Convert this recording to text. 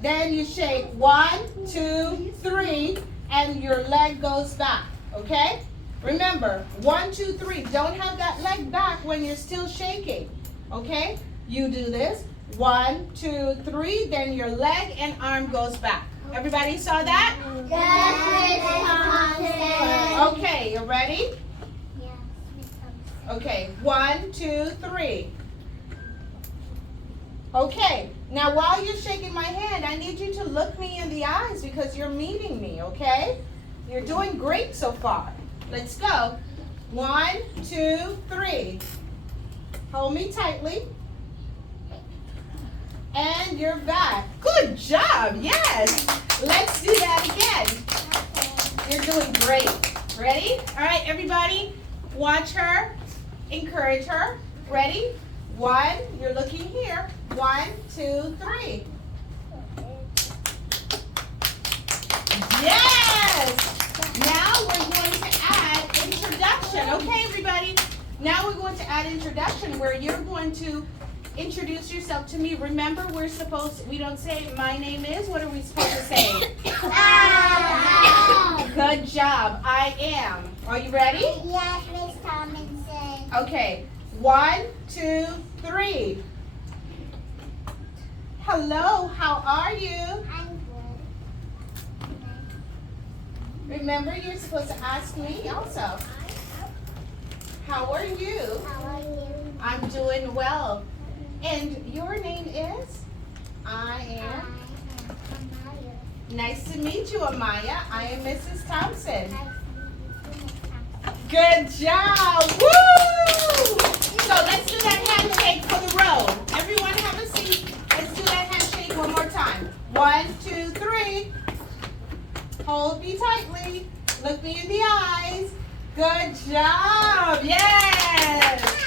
Then you shake 1, 2, 3, and your leg goes back, okay? Remember, 1, 2, 3. Don't have that leg back when you're still shaking, okay? You do this, 1, 2, 3, then your leg and arm goes back. Everybody saw that? Yes, Miss Thompson. Okay, you ready? Yes, Miss Thompson. Okay, 1, 2, 3. Okay, now while you're shaking my hand, I need you to look me in the eyes because you're meeting me, okay? You're doing great so far. Let's go. 1, 2, 3. Hold me tightly. And you're back. Good job, yes. Let's do that again. You're doing great. Ready? All right, everybody, watch her, encourage her. Ready? 1, you're looking here. 1, 2, 3. Yes! Now we're going to add introduction. Okay, everybody? Now we're going to add introduction where you're going to introduce yourself to me. Remember, we don't say my name is. What are we supposed to say? Good job. I am. Are you ready? Yes, Miss Thompson. Okay. 1, 2, 3. Hello, how are you? I'm good. Remember, you're supposed to ask me also. How are you? How are you? I'm doing well. And your name is? I am. Amaya. Nice to meet you, Amaya. I am Mrs. Thompson. Nice to meet you, Miss Thompson. Good job! Woo! So let's do that handshake for the road. Everyone have a seat. Let's do that handshake one more time. 1, 2, 3. Hold me tightly. Look me in the eyes. Good job! Yes!